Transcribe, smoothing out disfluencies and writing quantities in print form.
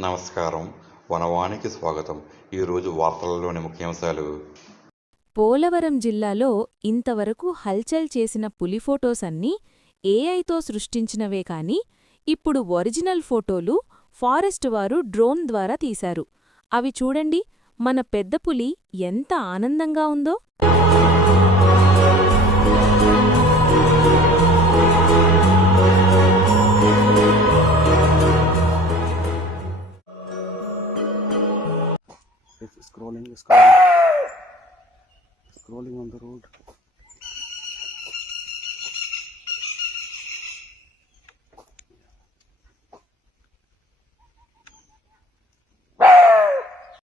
నమస్కారం. వనవానికి స్వాగతం. ఈరోజు వార్తలలోని ముఖ్యాంశాలు. పోలవరం జిల్లాలో ఇంతవరకు హల్చల్ చేసిన పులి ఫోటోస్ అన్నీ ఏఐతో సృష్టించినవే కాని ఇప్పుడు ఒరిజినల్ ఫోటోలు ఫారెస్ట్ వారు డ్రోన్ ద్వారా తీశారు. అవి చూడండి, మన పెద్ద పులి ఎంత ఆనందంగా ఉందో. It's scrolling on the road.